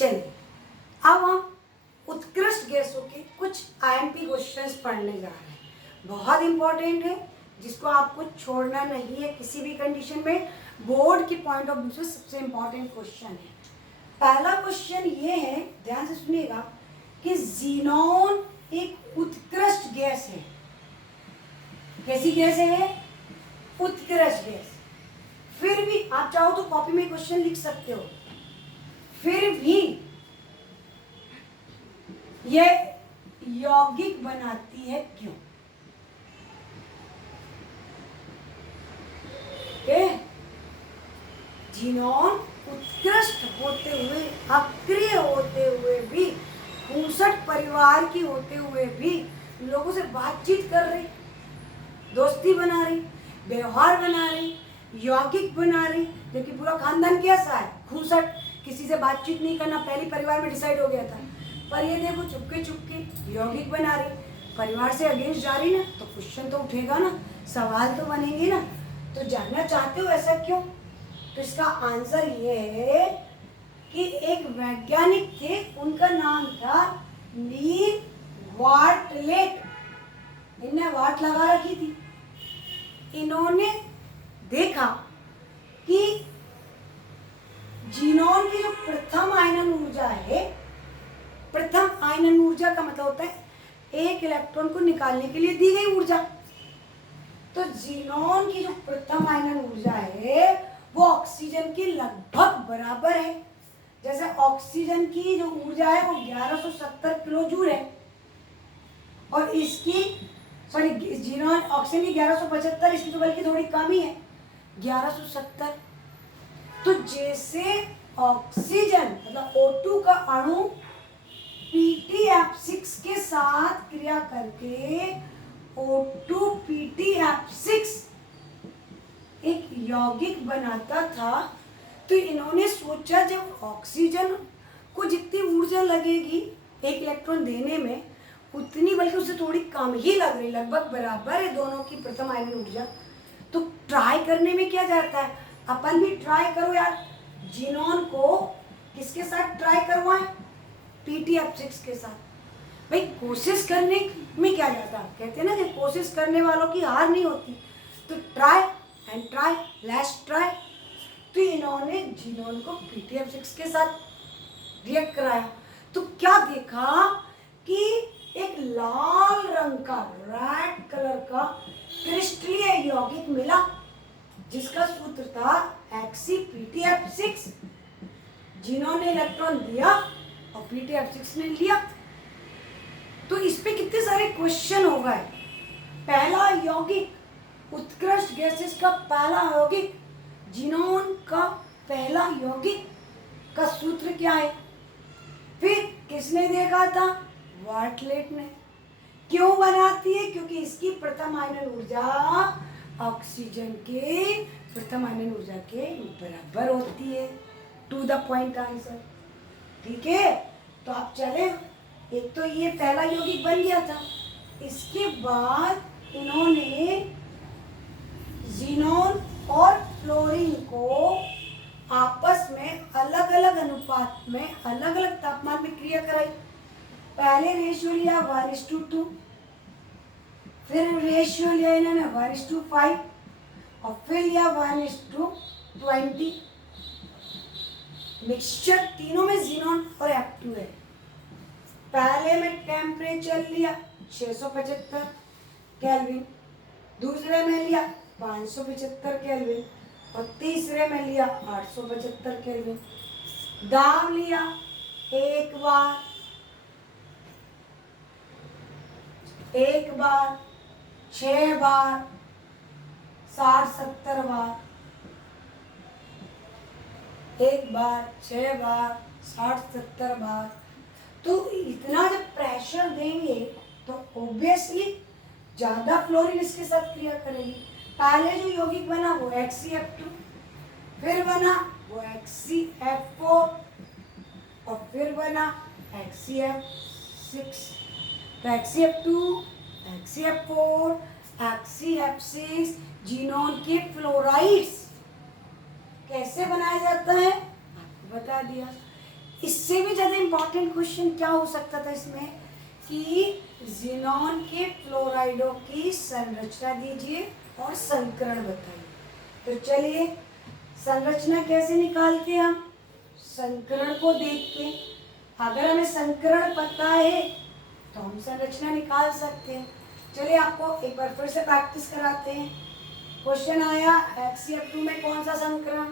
चलिए अब हम उत्कृष्ट गैसों के कुछ आईएमपी क्वेश्चंस पढ़ने जा रहे हैं। बहुत इंपॉर्टेंट है, जिसको आपको छोड़ना नहीं है किसी भी कंडीशन में। बोर्ड के पॉइंट ऑफ व्यू से सबसे इंपॉर्टेंट क्वेश्चन है। पहला क्वेश्चन ये है, ध्यान से सुनिएगा, कि ज़ीनॉन एक उत्कृष्ट गैस है। कैसी गैस है? उत्कृष्ट गैस। फिर भी आप चाहो तो कॉपी में क्वेश्चन लिख सकते हो। फिर भी यह यौगिक बनाती है क्यों? ज़ीनॉन उत्कृष्ट होते हुए, अक्रिय होते हुए भी, खूंसट परिवार की होते हुए भी लोगों से बातचीत कर रही, दोस्ती बना रही, व्यवहार बना रही, यौगिक बना रही। जबकि पूरा खानदान कैसा है? खूंसट, किसी से बातचीत नहीं करना, पहली परिवार में डिसाइड हो गया था। पर ये देखो चुपके चुपके यौगिक बना रही, परिवार से अगेंस्ट जा रही ना, तो क्वेश्चन तो उठेगा ना, सवाल तो बनेंगे ना। तो जानना चाहते हो ऐसा क्यों? तो इसका आंसर ये है कि एक वैज्ञानिक थे, उनका नाम था नील वार्टलेट। इनने वाट लगा रखी थी। इन्होंने देखा कि ज़ीनॉन की जो प्रथम आयनन ऊर्जा है, प्रथम आयनन ऊर्जा का मतलब होता है एक इलेक्ट्रॉन को निकालने के लिए दी गई ऊर्जा। तो ज़ीनॉन की जो प्रथम आयनन ऊर्जा है वो ऑक्सीजन के लगभग बराबर है। जैसे ऑक्सीजन की जो ऊर्जा है वो 1170 किलो जूल है, और इसकी ज़ीनॉन ऑक्सीजन की 1175, इसकी तो बल्कि थोड़ी कम ही है, 1170। तो जैसे ऑक्सीजन मतलब O2 का अणु PtF6 के साथ क्रिया करके O2 PtF6 एक यौगिक बनाता था, तो इन्होंने सोचा जब ऑक्सीजन को जितनी ऊर्जा लगेगी एक इलेक्ट्रॉन देने में, उतनी बल्कि उससे थोड़ी कम ही लग रही, लगभग बराबर है दोनों की प्रथम आयनन ऊर्जा। तो ट्राई करने में क्या जाता है, अपन भी ट्राई करो यार, ज़ीनॉन को किसके साथ ट्राई करवाएं? PtF6 के साथ। भाई कोशिश करने में क्या जाता है, कहते हैं ना कि कोशिश करने वालों की हार नहीं होती। तो try and try, let's try. तो इन्होंने ज़ीनॉन को PtF6 के साथ रिएक्ट कराया, तो क्या देखा कि एक लाल रंग का, रेड कलर का क्रिस्टलीय यौगिक मिला, जिसका सूत्र था HcPtF6। ज़ीनॉन ने इलेक्ट्रॉन दिया और PtF6 ने लिया। तो इस पे कितने सारे क्वेश्चन हो गए। पहला यौगिक, उत्कृष्ट गैसेस का पहला यौगिक, ज़ीनॉन का पहला यौगिक का सूत्र क्या है? फिर किसने देखा था? वार्टलेट ने। क्यों बनाती है? क्योंकि इसकी प्रथम आयनन ऊर्जा ऑक्सीजन के प्रथम आयनन ऊर्जा के बराबर होती है। To the point answer. ठीक है, तो आप चले, एक तो ये पहला यौगिक बन गया था। इसके बाद इन्होंने ज़ीनॉन और फ्लोरीन को आपस में अलग अलग अनुपात में, अलग अलग तापमान में क्रिया कराई। पहले रेशियो लिया 1:2, फिर रेशियो लिया इन्होंने 1:5, और फिर लिया 1:20। मिक्सचर तीनों में ज़ीनॉन और F2 है। पहले में टेम्परेचर लिया 675 केल्विन, दूसरे में लिया 575 केल्विन, और तीसरे में लिया 875 केल्विन। दाब लिया एक बार, 6 बार, 60-70 बार, 1 बार, 6 बार, 60-70 बार। तो इतना जब प्रेशर देंगे तो ऑब्वियसली ज़्यादा फ्लोरीन इसके साथ क्रिया करेगी। पहले जो यौगिक बना वो HCF2, फिर बना वो HCF4, और फिर बना HCF6। तो HCF2, HCF4, HCF6 ज़ीनॉन के फ्लोराइड्स कैसे बनाया जाता है आपको बता दिया। इससे भी ज़्यादा इम्पोर्टेंट क्वेश्चन क्या हो सकता था इसमें कि ज़ीनॉन के फ्लोराइडों की संरचना दीजिए और संकरण बताइए। तो चलिए संरचना कैसे निकालते हैं हम, संकरण को देख के। अगर हमें संकरण पता है तो हम संरचना निकाल सकते हैं। चलिए आपको एक बार फिर से प्रैक्टिस कराते हैं। क्वेश्चन आया HCl2 में कौन सा संकरण,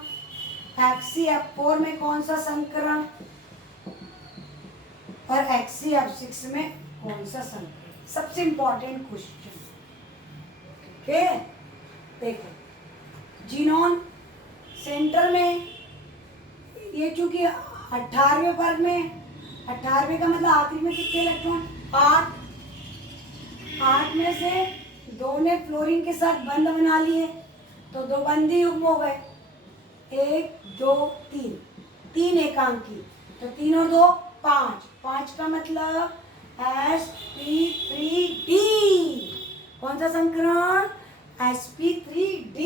HCl4 में कौन सा संकरण और HCl6 में कौन सा संकरण। सबसे इंपॉर्टेंट क्वेश्चन। ठीक है, देखो जीनोन सेंटर में, ये चूंकि 18वें वर्ग में, 18वें का मतलब आखिरी में कितने इलेक्ट्रॉन, 8 में से 2 ने फ्लोरीन के साथ बंध बना लिए तो 2 बंदी युग्म हो गए, 1 2 3, 3 एकांकी, तो 3 और 2 5, 5 का मतलब sp3d। कौन सा संकरण, sp3d।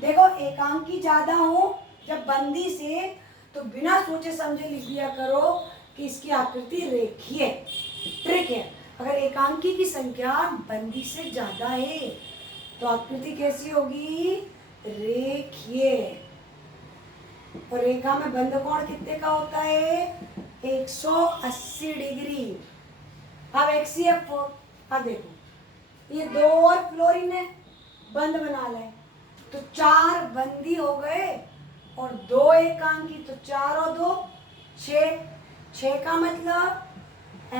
देखो एकांकी ज्यादा हो जब बंदी से, तो बिना सोचे समझे लिख दिया करो कि इसकी आकृति रेखीय। ट्रिक है, अगर एकांकी की संख्या बंदी से ज्यादा है तो आकृति कैसी होगी, रेखीय। और रेखा में बंध कोण कितने का होता है, 180 डिग्री। अब HCl4, अब देखो ये 2 और फ्लोरीन है, बंध बना ले तो 4 बंदी हो गए और 2 एकांकी, तो 4 और 2 6, 6 का मतलब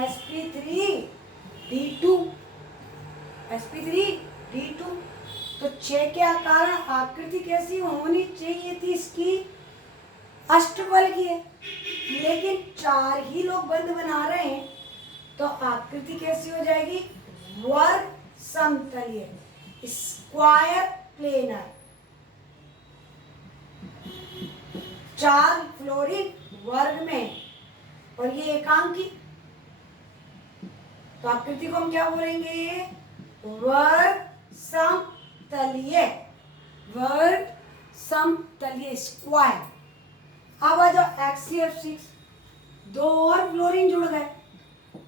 sp3d2, sp3d2। तो 6 के कारण आकृति कैसी होनी चाहिए थी इसकी, अष्टफल की है, लेकिन 4 ही लोग बंध बना रहे हैं तो आकृति कैसी हो जाएगी, वर्ग समतलीय, स्क्वायर प्लेनर। 4 फ्लोरीन वर्ग में और ये एकांकी, तो आकृति को हम क्या बोलेंगे, वर्ग समतलीय, वर्ग समतलीय, स्क्वायर। अब आ जाओ HCl6, 2 और फ्लोरीन जुड़ गए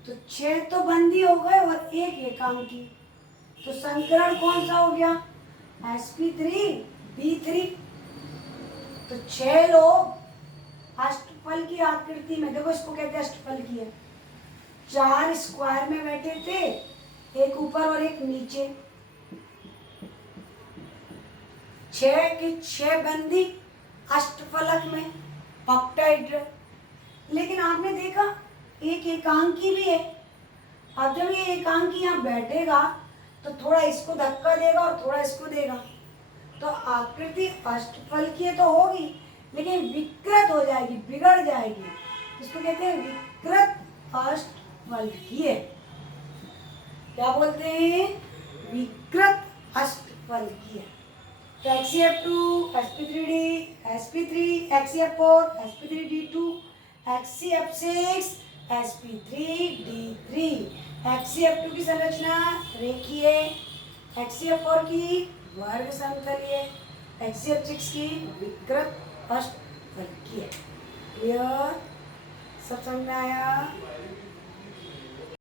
तो 6 तो बंदी हो गए और 1 एकांकी, तो संकरण कौन सा हो गया, sp3d3। तो 6 लोग अष्टफल की आकृति में, देखो इसको कहते हैं अष्टफल की है, 4 स्क्वायर में बैठे थे, एक ऊपर और एक नीचे, 6 के 6 बंदी अष्टफलक में, ऑक्टाहेड्रल। लेकिन आपने देखा एक एकांकी भी है। अब जब ये एकांकी यहाँ बैठेगा तो थोड़ा इसको धक्का देगा और थोड़ा इसको देगा, तो आकृति अष्टफलकीय तो होगी लेकिन विकृत हो जाएगी, बिगड़ जाएगी। इसको कहते हैं विकृत अष्टफलकीय। क्या बोलते हैं, विकृत अष्टफलकीय। तो HCl2, sp3d, sp3, HCl4, sp3d2, HCl6, sp3d3। HCl2 की संरचना रेखीय, HCl4 की वर्ग समतलीय, HCl6 की विकृत अष्टफलकीय। क्लियर, सब समझ में आया।